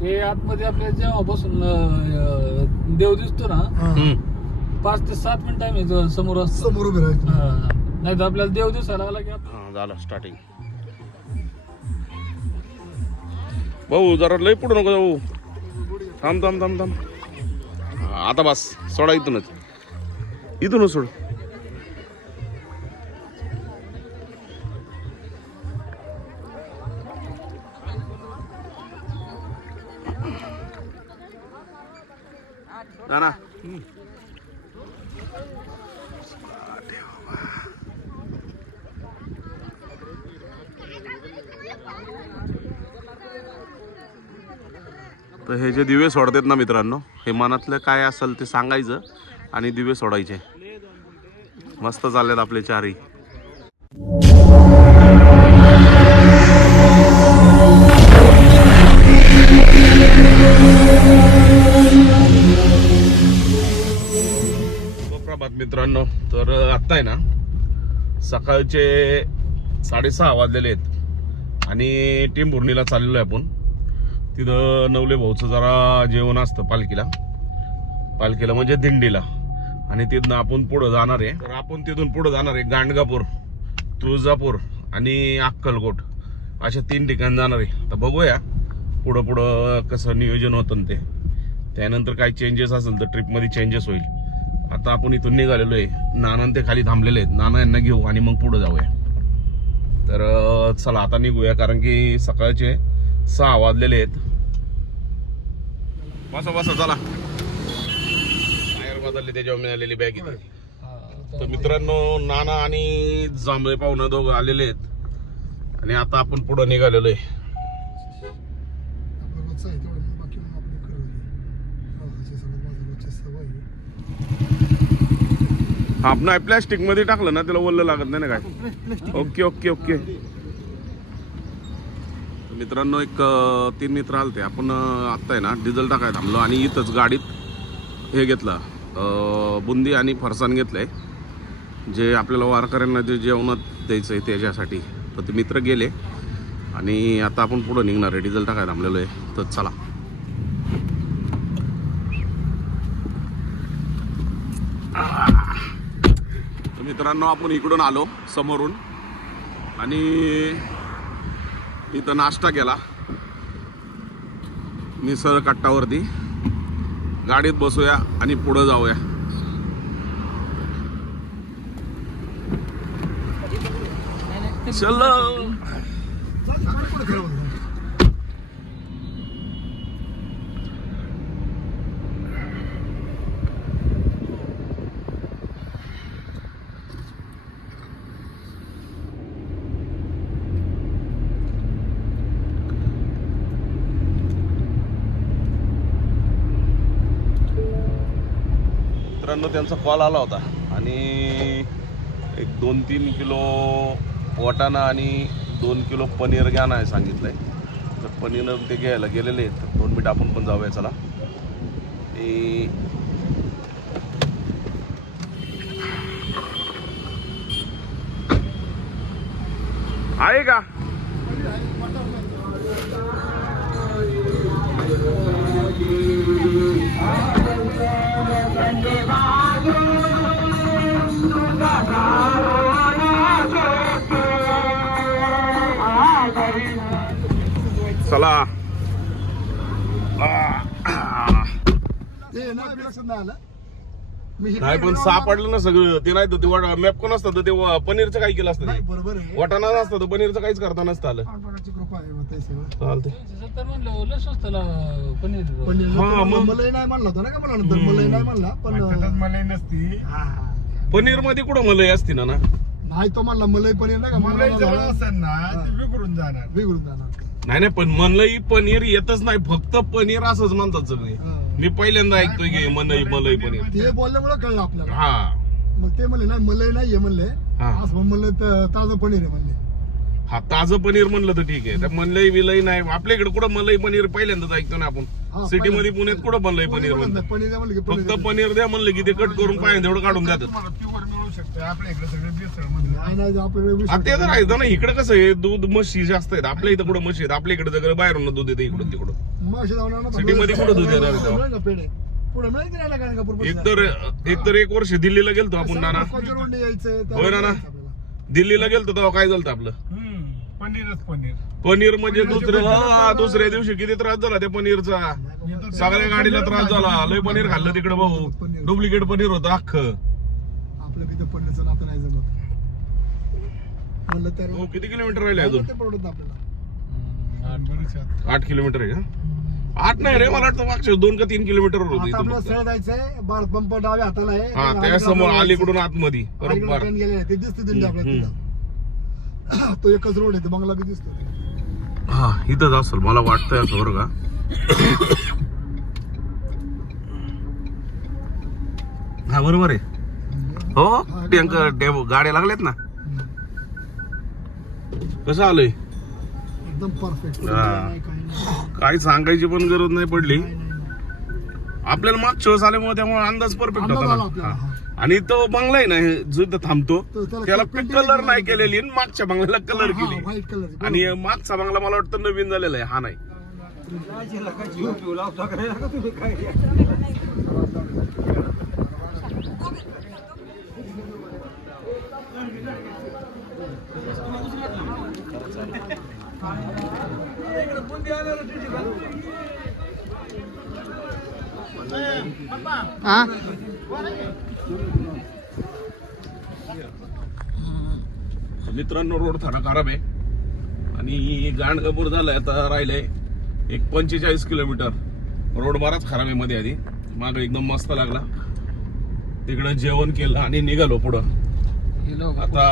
ते आतमध्ये आपल्या जेव्हापासून अं, देव दिसतो ना हा. हम्म. पाच ते सात मिनिटं आम्ही इथं समोर असतो. समोर उभे राहायचं. नाही तर आपल्याला देव दिसायला लागला की आपण हा झालं स्टार्टिंग भाऊ जरा लय पुढे नको जाऊ. थांब थांब थांब थांब. हा, आता बस सोडा इथूनच. इथूनच सोड. ना ना तर हे जे दिवे सोडतात ना मित्रांनो हे मनातलं काय असेल ते सांगायचं आणि दिवे सोडायचे. मस्त चाललेत आपले चारही. मित्रांनो तर आत्ता आहे ना सकाळचे साडेसहा वाजलेले आहेत. आणि टिंबुर्णीला चाललेलो आहे आपण. तिथं नवले भाऊचं जरा जेवण असतं पालखीला. पालखीला म्हणजे दिंडीला. आणि तिथनं आपण पुढं जाणार आहे. तर आपण तिथून पुढं जाणार आहे गांडगापूर तुळजापूर आणि अक्कलकोट. अशा तीन ठिकाणी जाणार आहे. तर बघूया पुढं पुढं कसं नियोजन होतं ना ते. त्यानंतर काही चेंजेस असेल तर ट्रिपमध्ये चेंजेस होईल. आता आपण इथून निघालेलो आहे नाना ते खाली थांबलेले आहेत. नाना यांना घेऊ आणि मग पुढं जाऊया. तर चला आता निघूया कारण की सकाळचे सहा वाजलेले आहेत. बसा बसा चला. टायर बदलले त्याच्यावर मिळालेली बॅग इथे. तर मित्रांनो नाना आणि जांभळे पाहुणं दोघं आलेले आहेत. आणि आता आपण पुढं निघालेलो आहे आपलं रोजचं आहे तेवढं मग बाकी मग आपण करू प्रवासाची सगळं माझं रोजची सवय आहे. आपण प्लॅस्टिकमध्ये टाकलं ना त्याला ओल्लं लागत नाही ना काय? Okay okay okay. मित्रांनो एक तीन मित्र आलते. आपण आत्ता आहे ना डिझेल टाकाय थांबलो आणि इथंच गाडीत हे घेतलं. बुंदी आणि फरसाण घेतलंय. जे आपल्याला वारकऱ्यांना जे जेवणात द्यायचं आहे त्याच्यासाठी. तर ते मित्र गेले. आणि आता आपण पुढं निघणार आहे. डिझेल टाकाय थांबलेलो आहे. तर चला तर मित्रांनो आपण इकडून आलो समोरून. आणि इथं नाश्ता केला. निसर्ग कट्टावरती. गाडीत बसूया आणि पुढं जाऊया. चल. मित्रांनो त्यांचा कॉल आला होता. आणि एक दोन तीन किलो वाटाणा आणि दोन किलो पनीर घ्या नाही आहे तर पनीर ते घ्यायला गेलेले आहेत. तर दोन मिनिट आपण पण जाऊया चला. ते आहे का? नाही आलं. मी नाही पण सापडलं ना सगळं. ते नाही तर ते मॅप कोण असतं तर ते व- पनीरचं काय केलं असतं नाही ते बरोबर आहे. वाटाणा नसतं तर पनीरचं काहीच करता नसतं आलं. पांडुरंगाची कृपा आहे मग ते सगळं. चालते सत्तर म्हणलं लय स्वस्तला पनीर. पण हा, मग. मलाही नाही म्हणला होता ना का मला नंतर? मलाही नाही म्हणला पण मलाई नसती. हा. पनीरमध्ये कुठं मलाई असते ना ना? नाही तो म्हणला मलाई पनीर नाही का? मलाई मला जवळ झाला, असेल ना ते बिघडून जाणार. बिघडून जाणार. नाही नाही पण मलाई पनीर येतच नाही. फक्त पनीर असंच म्हणतात सगळे. हा. मी पहिल्यांदा ऐकतोय की मलाई मलाई पनीर ते बोलल्यामुळे कळलं आपल्याला. हा. मग ते म्हणले नाही मलाई नाहीये म्हणले. हा. असं मग म्हणलं त- ताजं पनीर आहे म्हणले. हा ताजं पनीर म्हणलं तर ठीक आहे. त्या मलाई विलई नाही. आपल्याकडे कुठं मलाई पनीर पहिल्यांदाच ऐकतो ना आपण. सिटी मध्ये. पुण्यात कुठं कोणी पनीर म्हणतात पनीर द्या म्हणलं की पनीर फक्त. पनीर द्या म्हणलं की ते कट करून पाहिजे तेवढं काढून द्यातात तुम्हाला प्युअर मिळू शकतो आपल्या इकडे सगळे बेसळमध्ये नाही नाही आपल्याकडे आता ते तर आहे ना इकडे कसं आहे? दूध म्हशी जास्त आहेत. आपल्या इथं कुठं म्हशी आहेत? आपल्या इकडे सगळं बाहेरून दूध येते इकडून तिकडं माशी जाऊन आणा. City मध्ये कुठं दूध येणार आहे तेव्हा? मिळेल का पेढे. पुढे मिळेल की नाही लागा गाणगापूर एक तर एक तर एक वर्ष दिल्लीला गेलतो आपण नाना. रोडने यायचं होय ना ना? दिल्लीला गेलतो तेव्हा काय झालं आपलं? पनीरच पनीर. पनीर म्हणजे दुसऱ्या हा, दुसऱ्या दिवशी किती त्रास झाला त्या पनीरचा? सगळ्या गाडीला त्रास झाला. लय पनीर खाल्लं तिकडे भाऊ. डुप्लिकेट पनीर होतं अख्खं. आपलं तिथं पडलं नातं नाही जमत. म्हणलं तर किती किलोमीटर राहिले अजून? ते आपल्याला? आठ. किलोमीटर आहे का? आठ नाही रे मला वाटतं मागच्या दोन का तीन किलोमीटर होतं आता आपल्याला. सरळ जायचंय पंप डाव्या हाताला आहे. हा त्या समोर अलीकडून आतमध्ये बरोबर ट्रेन गेले ते दिसते दिंडी आपल्याला तिथं. तो एकच रोड आहे तो बंगला बी दिसतो हा इथंच असेल मला वाटतंय असं बरं का. बरोबर आहे. हो टँकर डेमो गाड्या लागल्यात ना? कसं आलंय? एकदम परफेक्ट. काही सांगायची पण गरज नाही पडली. आपल्याला मागच्या वेळेस आल्यामुळे त्यामुळे अंदाज परफेक्ट होता ना. आणि तो बंगला आहे ना हे जो इथं थांबतो त्याला कलर नाही केलेली मागच्या बंगल्याला कलर केली. आणि मागचा बंगला मला वाटतं नवीन झालेला आहे हा नाही. मित्रांनो रोड थोडा खराब आहे. आणि गाणगापूर झालंय आता राहिलंय एक पंचेचाळीस किलोमीटर. रोड बराच खराब आहे मध्ये आधी. माग एकदम मस्त लागला. तिकडं जेवण केलं आणि निघालो पुढं? आता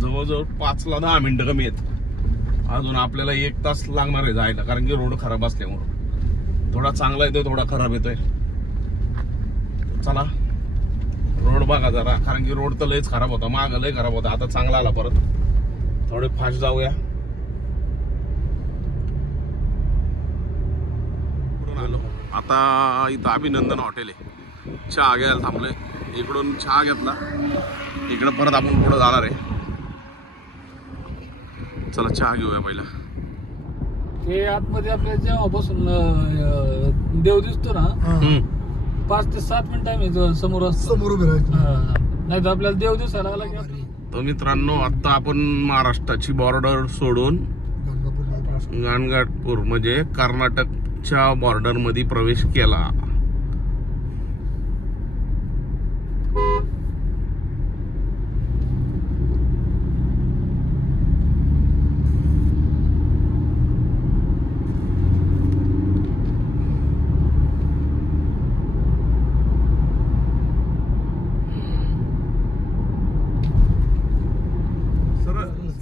जवळजवळ पाचला दहा मिनिटं कमी आहेत. अजून आपल्याला एक तास लागणार आहे जायला कारण की रोड खराब असल्यामुळं. थोडा चांगला येतोय थोडा खराब येतोय. चला रोड बघा जरा कारण की रोड तर लयच खराब होता माग लय खराब होता आता चांगला आला परत. थोडे फास्ट जाऊया कुठून आलो आता इथं अभिनंदन हॉटेल आहे. चहा घ्यायला थांबलोय. इकडून चहा घेतला. इकडं परत आपण पुढं जाणार आहे. चला चहा घेऊया पहिला. हे आतमध्ये आपल्याला जेव्हापासून अं, देव दिसतो ना. पाच ते सात मिनिटं आम्ही समोर असतो. समोर उभे राहायचं. नाही तर आपल्याला देव दिसायला आला की आपण- तर मित्रांनो आता आपण महाराष्ट्राची बॉर्डर सोडून गंगापूर गाणगापूर म्हणजे कर्नाटकच्या बॉर्डरमध्ये प्रवेश केला.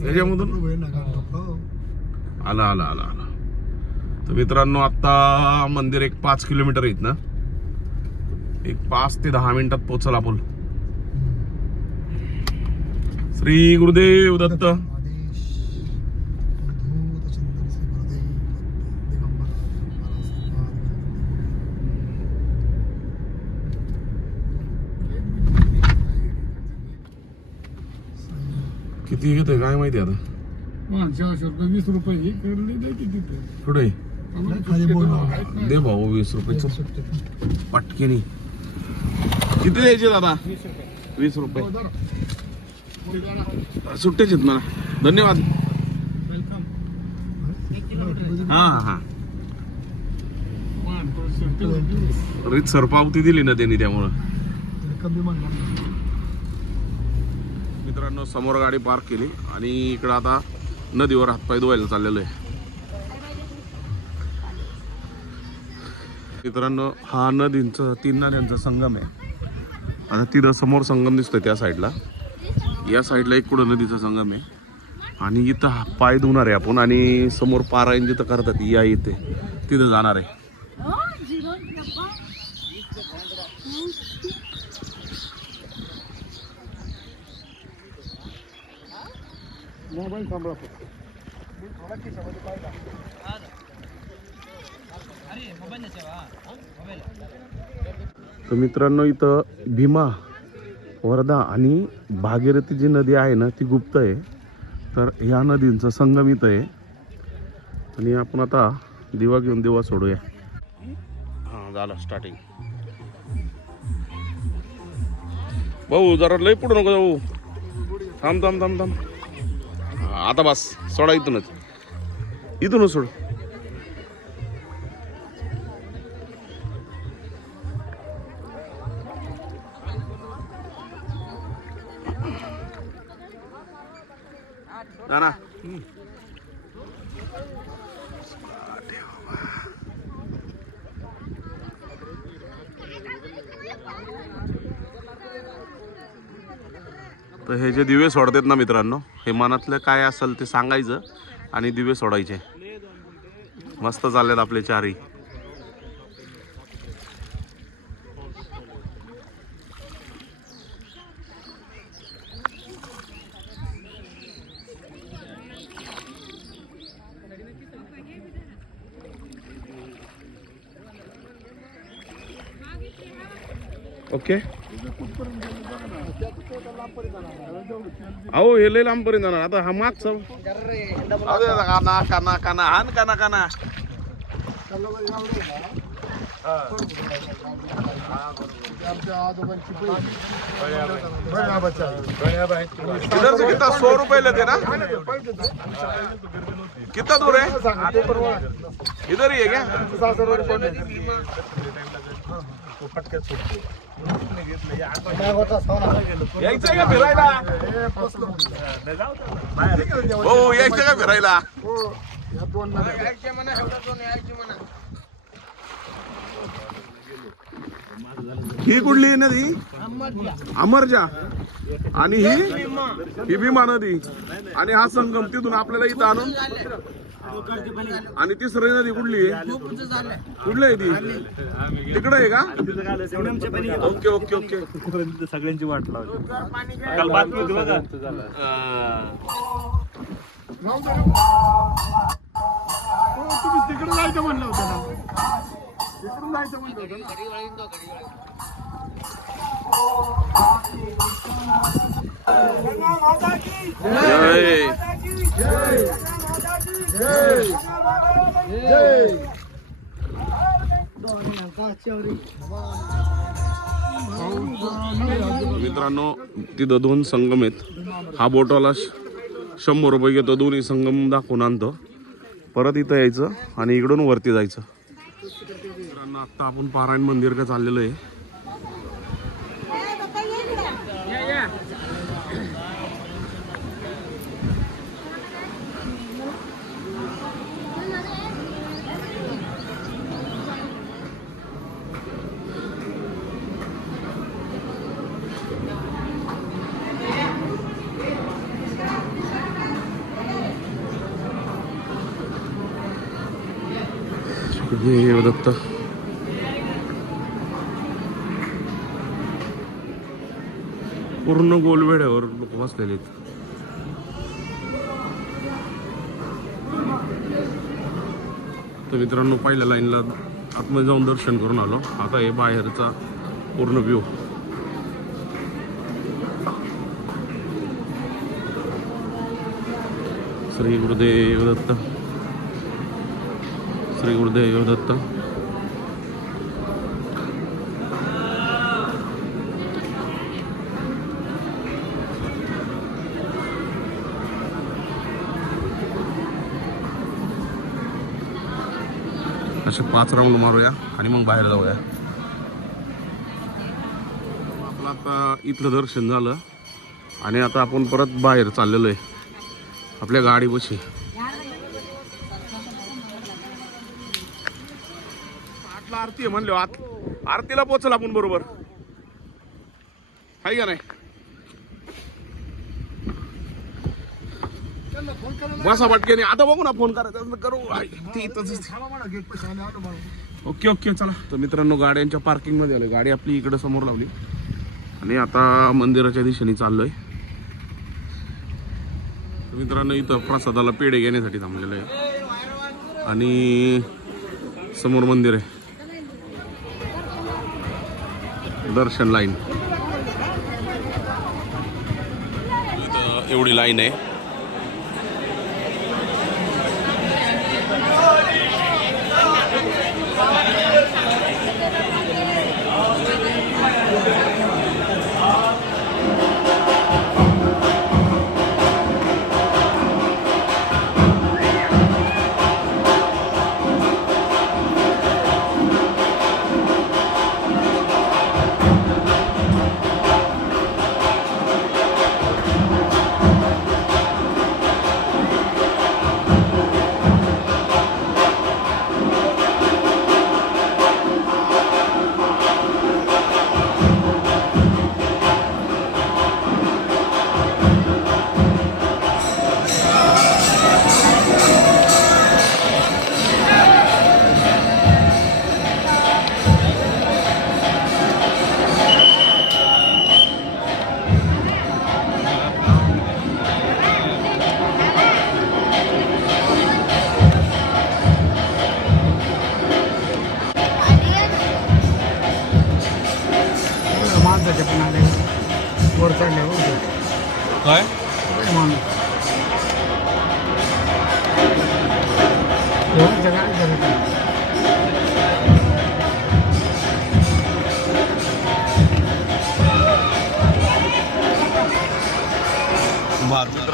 याच्यामधून? आला आला आला. तर मित्रांनो आता मंदिर एक पाच किलोमीटर आहेत ना एक पाच ते दहा मिनिटात पोहोचल आपण. श्री गुरुदेव दत्त. किती घेतोय? काय माहिती आता? वीस रुपये कुठे. दे भाऊ वीस रुपये पटकेनी. किती द्यायचे दादा वीस रुपये. सुट्टेच आहेत मला. धन्यवाद. हा हा. रीत सर पावती दिली ना त्यांनी त्यामुळं. मित्रांनो समोर गाडी पार्क केली आणि इकडं आता नदीवर हातपाय धुवायला चाललेलो आहे. मित्रांनो हा नदींचा तीन नद्यांचा संगम आहे. आता तिथं समोर संगम दिसतोय त्या साईडला. या साईडला एक कुठं नदीचा संगम आहे. आणि इथं हा पाय धुणार आहे आपण आणि समोर पारायण जिथं करतात या इथे. तिथं जाणार आहे. मोबाईल सांभाळा तर मित्रांनो इथं भीमा वर्धा आणि भागीरथी जी नदी आहे ना ती गुप्त आहे. तर ह्या नदींचं संगम इथं आहे. आणि आपण आता दिवा घेऊन दिवा सोडूया. हां झालं स्टार्टिंग भाऊ जरा लय पुढं नको जाऊ. थांब थांब थांब थांब. आता बस सोडा इथूनच. इथूनच सोड. तर हे जे दिवे सोडतात ना मित्रांनो हे मनातलं काय असेल ते सांगायचं आणि दिवे सोडायचे. मस्त चाललेत आपले चारही. ओके. अहो हे लय लांबपर्यंत जाणार. आता हा मागचा अरे काना काना काना हान काना काना से रुपए लेते ना? कितना दूर है? ओळख. इधर ही है क्या? आहे? का फिरायला? हे. हो का फिरायला हो. ही कुठली नदी? अमरजा. आणि ही? ही भीमा नदी. आणि हा संगम तिथून आपल्याला इथं आणून आणि तिसरी नदी कुठली आहे? कुठली आहे ती? तिकडे आहे का? Okay okay okay. सगळ्यांची वाट लावली. हो, तिकडे जायचं म्हणलं होतं तिकडून जायचं जय जय जय मित्रांनो तिथं दोन संगम आहेत. हा बोटवाला श- शंभर रुपये घेतो. दोन्ही संगम दाखवून आणतो. परत इथं यायचं आणि इकडून वरती जायचं. आत्ता आता आपण पारायण मंदिर का चाललेलो आहे. हे पूर्ण गोलवेड्यावर लोक बसलेले आहेत. तर मित्रांनो पहिल्या लाईनला आतमध्ये जाऊन दर्शन करून आलो. आता हे बाहेरचा पूर्ण व्ह्यू श्री गुरुदेव दत्त. श्री गुरुदेव दत्त. असे पाच राऊंड मारूया आणि मग बाहेर जाऊया. आपलं आता इथलं दर्शन झालं आणि आता आपण परत बाहेर चाललेलो आहे आपल्या गाडीपाशी. आठला आरती आहे म्हणले आत आरतीला पोचल आपण बरोबर. आहे का नाही? बसा पटकेने आता बघू ना फोन करायचा करू. ते इथंच आले आलो ओके ओके चला. तर मित्रांनो गाड्यांच्या पार्किंगमध्ये आलोय. गाडी आपली इकडे समोर लावली. आणि आता मंदिराच्या दिशेने चाललोय. तर मित्रांनो इथं प्रसादाला पेढे घेण्यासाठी थांबलेलं आहे. आणि समोर मंदिर आहे. दर्शन लाईन इथं एवढी लाईन आहे.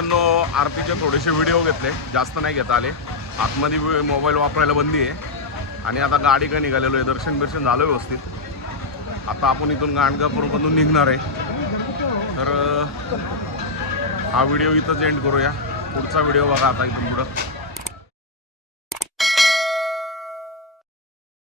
मित्रांनो आरतीचे थोडेसे व्हिडिओ घेतले. जास्त नाही घेता आले. आतमध्ये मोबाईल वापरायला बंदी आहे. आणि आता गाडी का निघालेलो आहे? दर्शन बिर्शन झालं व्यवस्थित. आता आपण इथून गाणगापूरमधून निघणार आहे. तर हा व्हिडिओ इथंच एंड करूया. पुढचा व्हिडिओ बघा आता इथून पुढं.